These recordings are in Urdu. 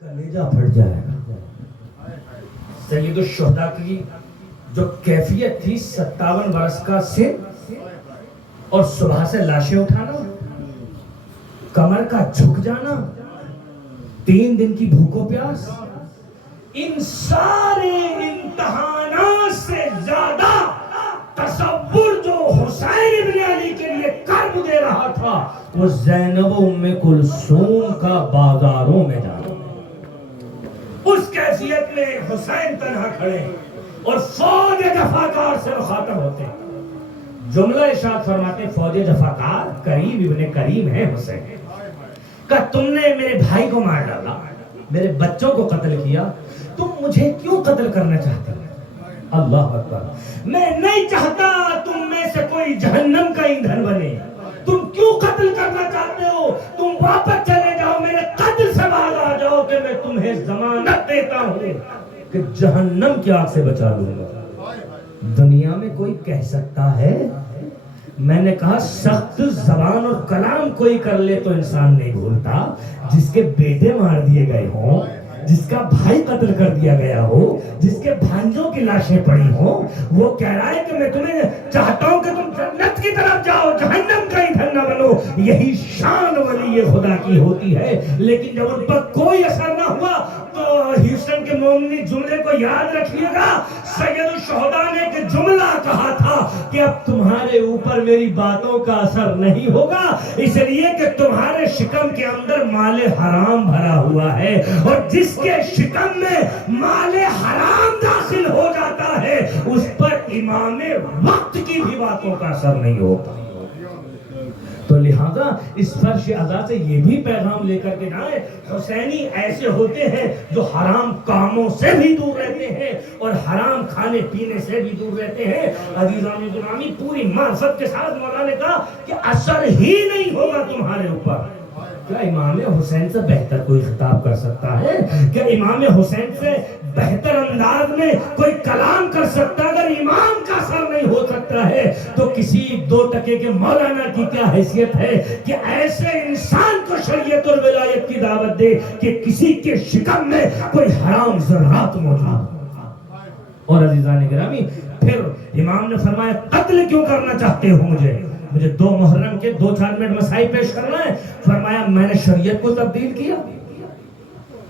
کلیجہ پھٹ جائے گا۔ سید الشہداء کی جو کیفیت تھی 57 برس کا سن اور صبح سے لاشیں اٹھانا، کمر کا جھک جانا، 3 دن کی بھوک و پیاس، ان سارے امتحانات سے زیادہ تصور جو حسین ابن علی کے لیے کرب دے رہا تھا وہ زینب و ام کلثوم کا بازاروں میں جانا۔ اس کیفیت میں حسین تنہا کھڑے اور فوج جفاکار سے مخاطب ہوتے ہیں۔ جملہ ارشاد فرماتے ہیں فوج جفاکار کریم ابن کریم ہے حسین، کہ تم نے میرے بھائی کو مار ڈالا، میرے بچوں کو قتل کیا، تم مجھے کیوں قتل کرنا چاہتے ہو؟ اللہ اکبر، میں نہیں چاہتا تم میں سے کوئی جہنم کا ایندھن بنے، تم کیوں قتل کرنا چاہتے ہو؟ تم واپس چلے جاؤ، میرے قتل سے باز آ جاؤ کہ میں تمہیں ضمانت دیتا ہوں کہ جہنم کی آگ سے بچا لوں گا۔ دنیا میں کوئی کہہ سکتا ہے؟ میں نے کہا سخت زبان اور کلام کوئی کر لے تو انسان نہیں بھولتا، جس کے بیٹے مار دیے گئے ہوں، جس کا بھائی قتل کر دیا گیا ہو، جس کے بھانجوں کی لاشیں پڑی ہوں، وہ کہہ رہا ہے کہ میں تمہیں چاہتا ہوں کہ تم جنت کی طرف جاؤ، جہنم کا ایندھن نہ بنو۔ یہی شان ولی خدا کی ہوتی ہے۔ لیکن جب ان پر کوئی اثر نہ ہوا تو ہیوسٹن کے مومنی جملے کو یاد رکھیے گا، سید الشہداء نے ایک جملہ کہا تھا کہ اب تمہارے اوپر میری باتوں کا اثر نہیں ہوگا، اس لیے کہ تمہارے شکم کے اندر مال حرام بھرا ہوا ہے، اور جس کے شکم میں مال حرام داخل ہو جاتا ہے اس پر امام وقت کی بھی باتوں کا اثر نہیں ہوتا۔ تو لہذا اس فرش عزا سے یہ بھی پیغام لے کر کے جائیں، حسینی ایسے ہوتے ہیں جو حرام کاموں سے بھی دور رہتے ہیں اور حرام کھانے پینے سے بھی دور رہتے ہیں۔ عزیزان گرامی، پوری معرفت کے ساتھ مولا نے کہا کہ اثر ہی نہیں ہوگا تمہارے اوپر۔ کیا امام حسین سے بہتر کوئی خطاب کر سکتا ہے؟ کیا امام حسین سے بہتر انداز میں کوئی کلام کر سکتا ہے؟ اگر امام کا اثر نہیں ہو سکتا ہے تو کسی 2 ٹکے کے مولانا کی کیا حیثیت ہے کہ ایسے انسان کو شریعت اور ولایت کی دعوت دے کہ کسی کے شکم میں کوئی حرام ذرات موجود ہو۔ اور عزیزان گرامی، پھر امام نے فرمایا قتل کیوں کرنا چاہتے ہو؟ مجھے 2 محرم کے 2-4 منٹ مسائل پیش کرنا ہے۔ فرمایا میں نے شریعت کو تبدیل کیا،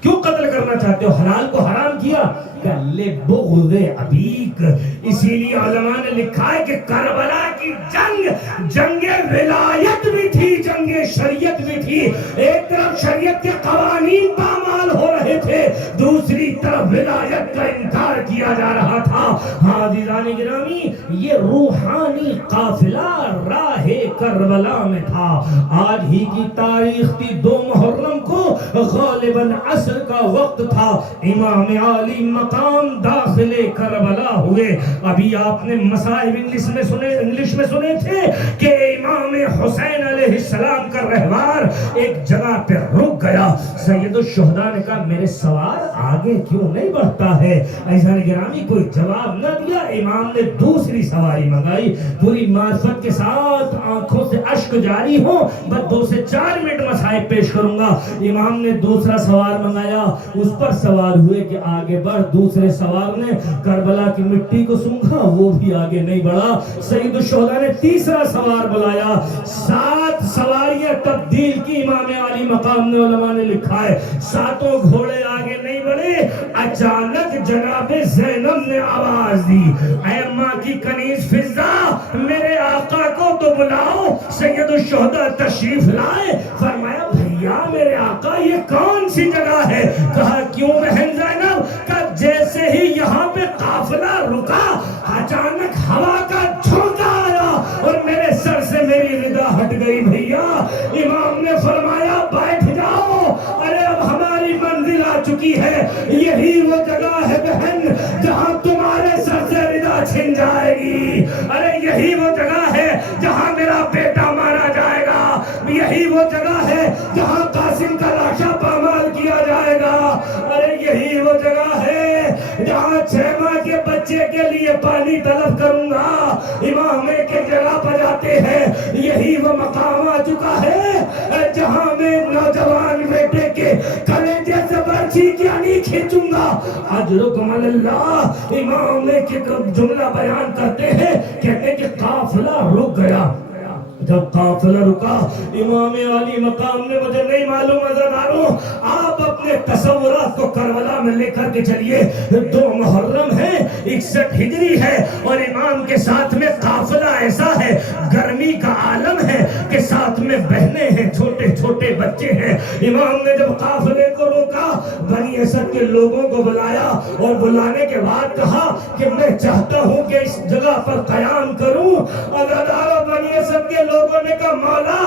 کیوں قتل کرنا چاہتے ہو؟ حلال کو حرام کیا، کہ لبغض ابیک۔ اسی لیے علماء نے لکھا ہے کہ کربلا کی جنگ ولایت بھی تھی، جنگ شریعت بھی تھی۔ ایک طرف شریعت کے قوانین پامال ہو رہے تھے، دوسری طرف ولایت کا انکار کیا جا رہا تھا۔ ہاں عزیزان گرامی، یہ روحانی قافلہ راہ کربلا میں تھا۔ آج ہی کی تاریخ تھی 2 محرم کو، غالباً عصر کا وقت تھا، امام عالی مقام داخل کربلا ہوئے۔ ابھی آپ نے مصائب انگلش میں سنے تھے کہ امام حسین علیہ السلام کا رہوار ایک جگہ پہ رک گیا۔ سید الشہداء نے کہا میرے سوار آگے کیوں نہیں بڑھتا ہے؟ عزیزان گرامی، کوئی جواب نہ دیا۔ امام نے دوسری سواری منگائی۔ پوری معرفت کے ساتھ آنکھوں سے اشک جاری ہو، بس 2 سے 4 منٹ مسائل پیش کروں گا۔ امام نے دوسرا سوار منگایا، اس پر سوار ہوئے کہ آگے بڑھ۔ دوسرے سوار نے کربلا کی مٹی کو سونگھا، وہ بھی آگے نہیں بڑھا۔ سید الشہداء نے تیسرا سوار بلایا، 7 سواریاں تبدیل کی امام علی مقام نے، علماء نے لکھا ہے 7 گھوڑے آگے نہیں بڑھے۔ اچانک جناب زینب نے آواز دی، اے اماں کی کنیز فضہ، میرے آقا کو تو بلاؤ۔ سید الشہداء تشریف لائے۔ فرمایا بھیا میرے آقا یہ کون سی جگہ ہے؟ کہا کیوں بہن زینب؟ کہ جیسے ہی یہاں پہ قافلہ رکا، اچانک ہوا کا جھونکا آیا اور میرے سر سے میری ردا ہٹ گئی۔ بھیا امام نے فرمایا بیٹھ جاؤ، ارے اب ہماری منزل آ چکی ہے۔ یہی وہ جگہ ہے بہن جہاں تمہارے سر سے ردا چھن جائے گی۔ ارے یہی وہ جگہ ہے جہاں میرا بیٹا مارا جائے گا۔ یہی وہ جگہ ہے جہاں قاسم کا لاشا پامال کیا جائے گا۔ ارے یہی وہ جگہ ہے جہاں 6 ماہ کے بچے کے لیے پانی طلب کروں گا۔ امام ایک جگہ پر جاتے ہیں، یہی وہ مقام آ چکا ہے جہاں میں نوجوان بیٹے کے کلیجے سے برچھی اجرکم علی اللہ، امام نے جملہ بیان کرتے ہیں، کہتے ہیں کہ قافلہ رک گیا۔ جب قافلہ رکا، امام علی مقام نے، مجھے نہیں معلوم عزاداروں، آپ اپنے تصورات کو کربلا میں لے کر کے چلیے، 2 محرم ہے، 61 ہجری ہے، اور امام کے ساتھ میں قافلہ ایسا ہے، گرمی کا عالم ہے کہ ساتھ میں بہنیں ہیں، چھوٹے چھوٹے بچے ہیں۔ امام نے جب قافلے کو روکا، بنی اسد کے لوگوں کو بلایا، اور بلانے کے بعد کہا کہ میں چاہتا ہوں کہ اس جگہ پر قیام کروں۔ عزاداروں، بنی اسد کے لوگوں نے کہا مولا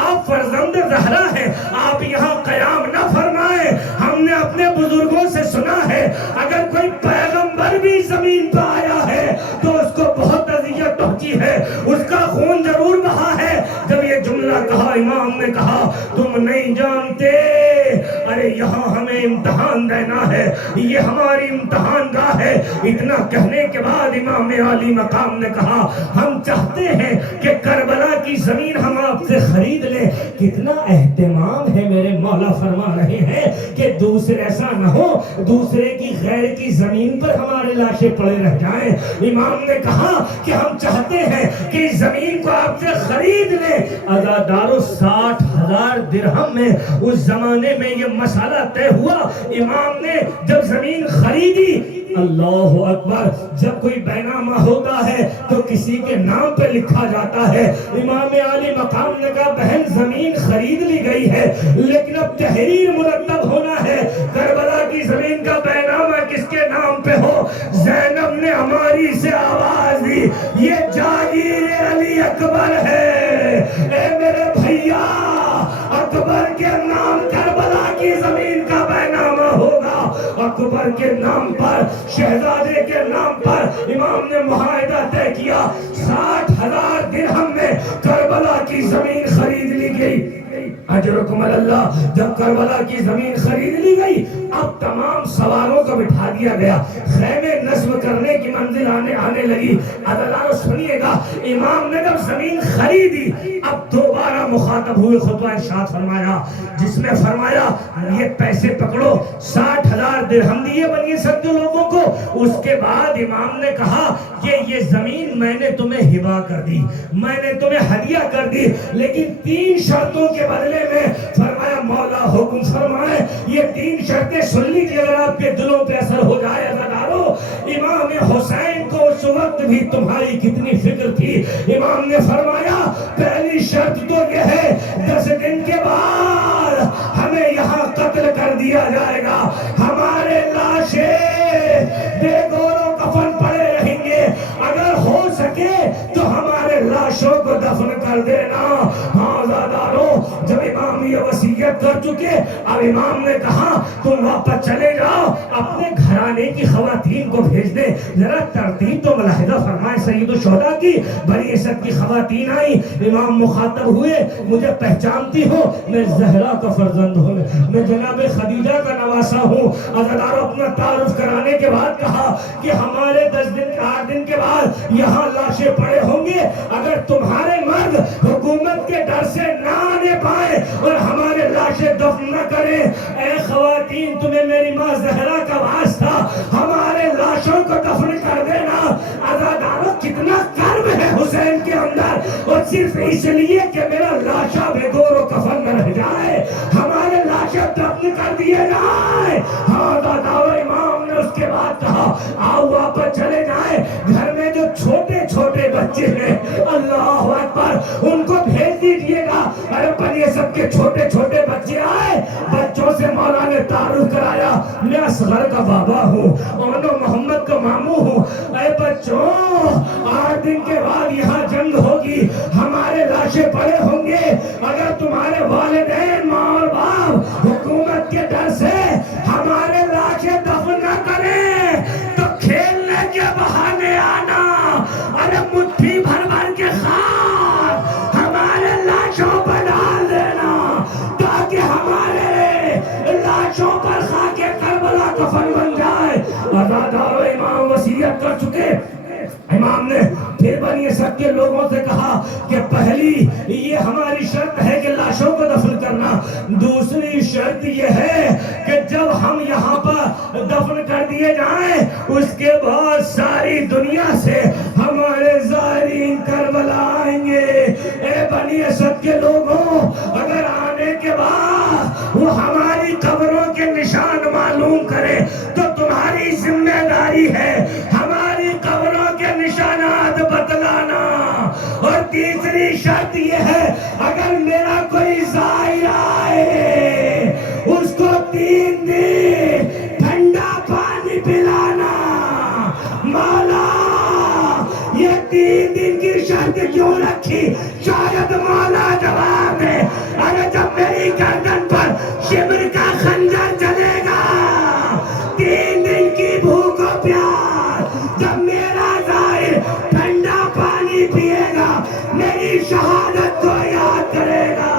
آپ فرزند زہرا ہیں، آپ یہاں قیام نہ فرمائیں، ہم نے اپنے بزرگوں سے سنا ہے اگر کوئی پیغمبر بھی زمین پہ آیا ہے تو اس کو بہت اذیت پہنچی ہے، اس کا خون ضرور بہا ہے۔ جب یہ جملہ کہا، امام نے کہا تم نہیں جانتے، ارے یہاں ہمیں امتحان دینا ہے، یہ ہماری امتحان گاہ ہے۔ اتنا کہنے کے بعد امام علی مقام نے کہا ہم چاہتے ہیں کہ کربلا کی زمین ہم آپ سے خرید لیں۔ کتنا اہتمام ہے، میرے مولا فرما رہے ہیں کہ دوسرے ایسا نہ ہو دوسرے کی غیر کی زمین پر ہمارے لاشیں پڑے رہ جائیں۔ امام نے کہا کہ ہم چاہتے ہیں کہ اس زمین کو آپ سے خرید لیں۔ عزادارو 60,000 درہم میں اس زمانے میں یہ مسئلہ طے ہوا۔ امام نے جب زمین خریدی، اللہ اکبر، جب کوئی بینامہ ہوتا ہے تو کسی کے نام پہ لکھا جاتا ہے۔ امام علی مقام نے کہا بہن زمین خرید لی گئی ہے لیکن اب تحریر مرتب ہونا ہے، کربلا کی زمین کا بینامہ کس کے نام پہ ہو۔ زینب نے ہماری سے آواز دی یہ جاگیر علی اکبر ہے، اے میرے بھیا اکبر کے نام کربلا کی زمین کا بینامہ ہوگا، اکبر کے نام پر، شہزادے کے نام پر۔ امام نے معاہدہ طے کیا، 60,000 درہم میں کربلا کی زمین خرید لی گئی۔ اجرکم علی اللہ، جب کربلا کی زمین خرید لی گئی، اب تمام سواروں کو بٹھا دیا گیا، خیمے نصب کرنے کی منزل آنے لگی۔ عزادارو سنیے گا، امام نے جب زمین خریدی، اب دوبارہ مخاطب ہوئے، خطبہ ارشاد فرمایا جس میں فرمایا یہ پیسے پکڑو، 60,000 درہم دیے بنی اسد کے لوگوں کو۔ اس کے بعد امام نے کہا کہ یہ زمین میں نے تمہیں ہبہ کر دی، میں نے تمہیں ہدیہ کر دی، لیکن 3 شرطوں کے بدلے میں۔ فرمایا مولا حکم فرمائے، یہ 3 شرطیں سن لیجیے اگر آپ کے دلوں پہ اثر ہو جائے۔ عزادارو، امام حسین کو اس وقت بھی تمہاری کتنی فکر تھی۔ امام نے فرمایا پہلی شرط تو یہ ہے 10 دن کے بعد ہمیں یہاں قتل کر دیا جائے گا، ہمارے لاشیں بے گور و کفن پڑے رہیں گے، اگر ہو سکے تو ہمارے لاشوں کو دفن کر دینا۔ ہاں عزادارو، جب امام یہ وصیت کر چکے، اب امام نے کہا تم واپس چلے جاؤ، اپنے گھرانے کی خواتین کو بھیج دیں۔ ذرا ترتیب تو ملاحظہ فرمائیں سید الشہداء کی۔ بنی اسد کی خواتین آئیں، امام مخاطب ہوئے، مجھے پہچانتی ہو میں زہرا کا فرزند ہوں، میں جناب خدیجہ کا نواسا ہوں۔ عزادارو، اپنا تعارف کرانے کے بعد کہا کہ ہمارے 10 دن 8 دن کے بعد یہاں لاشیں پڑے ہوں گے، اگر تمہارے مرد حکومت کے ڈر سے نہ آنے پائے اور ہمارے لاشیں دفن نہ کریں، اے خواتین تمہیں میری ماں زہرا کا واسطہ، ہمارے لاشوں کو دفن کر دینا۔ عزادارو، کتنا کرب ہے حسین کے اندر، اور صرف اس لیے کہ میرا لاشا بے گور و کفن نہ رہ جائے، ہمارے لاشیں دفن کر دیے جائیں۔ ہاں عزادارو، امام نے اس کے بعد کہا آؤ واپس چلے جائیں، گھر میں جو چھوٹے چھوٹے بچے ہیں اللہ اکبر ان کو بھیج دیجئے گا۔ ارے بنی اسد کے چھوٹے چھوٹے بچے آئے، بچوں سے مولا نے تعارف کرایا، میں اصغر کا بابا ہوں، اونو محمد کا ماموں ہوں۔ اے بچوں، 8 دن کے بعد یہاں جنگ ہوگی، ہمارے لاشیں پڑے ہوں گے، اگر تمہارے والدین ماں اور باپ حکومت کے ڈر سے ہمارے لاشیں دفن نہ کریں تو کھیلنے کے بہانے آنا، ارے مٹھی بھر بھر کے خاک ہمارے لاشوں پر ڈال دینا تاکہ ہمارے لاشوں پر خاک کربلا کفن بن جائے۔ عزادارو، امام وصیت کر چکے۔ امام نے پھر بنی اسد کے لوگوں سے کہا کہ پہلی یہ ہماری شرط ہے کہ لاشوں کو دفن کرنا، دوسری شرط یہ ہے کہ جب ہم یہاں پر دفن کر دیا دیے جائیں، اس کے بعد ساری دنیا سے ہمارے زائرین کربلا آئیں گے۔ اے بنی اسد کے لوگوں، اگر آنے کے بعد وہ ہماری قبروں کے نشان معلوم کرے تو تمہاری ذمہ داری ہے ہماری قبروں کے نشانات بتلانا۔ اور تیسری شرط یہ ہے، اگر میرا کوئی زائر آئے اس کو 3 دن ٹھنڈا پانی پلانا۔ مولا یہ 3 دن کی شرط کیوں رکھی؟ شاید مولا جواب دے، اگر جب میری گردن پر شبر کا خنجر چلے گا، 3 دن کی بھوک و پیاس، جب میرا زائر ٹھنڈا پانی پیے گا، میری شہادت کو یاد کرے گا۔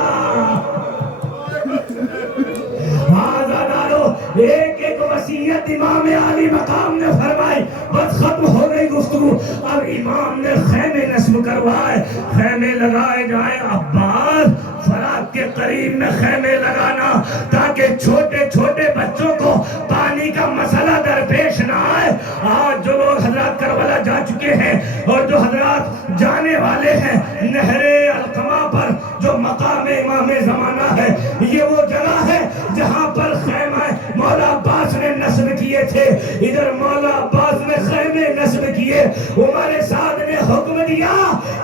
ایک ایک وصیت امام عالی مقام نے فرمائی، بس ختم ہو گئی گفتگو۔ اب امام نے خیمے نصب کروائے، خیمے لگائے جائیں۔ عباس فرات کے قریب میں خیمے لگانا تاکہ چھوٹے چھوٹے بچوں کو پانی کا مسئلہ درپیش نہ آئے۔ آج جو لوگ حضرات کربلا جا چکے ہیں اور جو حضرات جانے والے ہیں، نہر القما پر جو مقام امام زمانہ ہے، یہ وہ جگہ ہے جہاں پر خیمہ مولا عباس نے نصب کیے تھے۔ ادھر مولا عباس نے خیمے نصب کیے۔ عمر سعد نے حکم دیا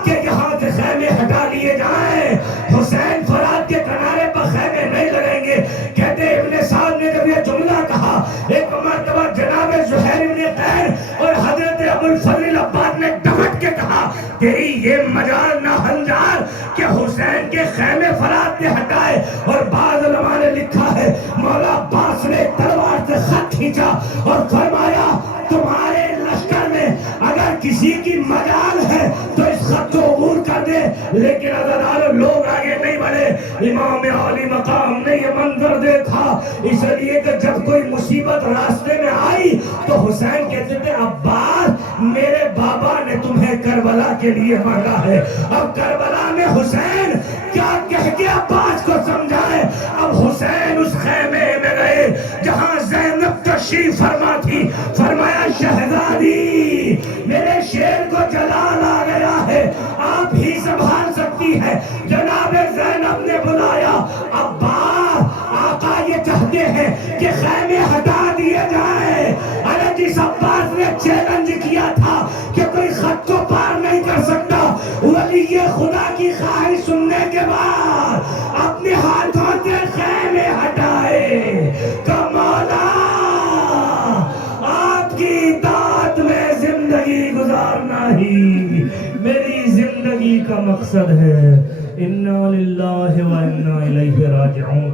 کہ یہاں سے خیمے ہٹا لیے جائیں، حسین فرات کے کنارے پر خیمے نہیں لگیں گے۔ کہتے ابن سعد نے جب یہ جملہ کہا، ایک مرتبہ جناب زہیر بن قیر اور حضرت ابو الفضل العباس نے ڈپٹ کے کہا، تیری یہ مجال نہ ہنجار کہ حسین کے خیمے فرات نے ہٹائے۔ اور بعض علماء نے لکھا ہے مولا عباس نے تلوار سے خط کھینچا اور فرمایا، تمہارے لشکر میں اگر کسی کی مجال ہے تو اس خط کو عبور کر دے۔ لیکن عزیزانو لوگ آگے نہیں بڑھے۔ امام عالی مقام نے یہ منظر دیکھا، اس لیے کہ جب کوئی مصیبت راستے میں آئی تو حسین کہتے تھے، عباس میرے بابا نے تمہیں کربلا کے لیے مانگا ہے۔ اب کربلا میں حسین کیا کہہ کے عباس کو سمجھائے؟ اب حسین اس خیمے میں گئے جہاں زینب تشریف فرما تھی۔ فرمایا، شہزادی میرے شیر کو جلال آ گیا ہے، آپ ہی سنبھال سکتی ہے۔ جناب زینب نے بلایا، عباس آقا یہ چاہتے ہیں کہ خیمے ہٹا دیے جائیں۔ ارے جس عباس نے چیلنج کیا تھا کہ کوئی خط کو پار نہیں کر سکتا، ولی خدا کی خواہش سننے کے بعد اپنے ہاتھوں سے خیمے ہٹائے۔ کہ مولا آپ کی اطاعت میں زندگی گزارنا ہی میری زندگی کا مقصد ہے۔ انا للہ و انا الیہ راجعون۔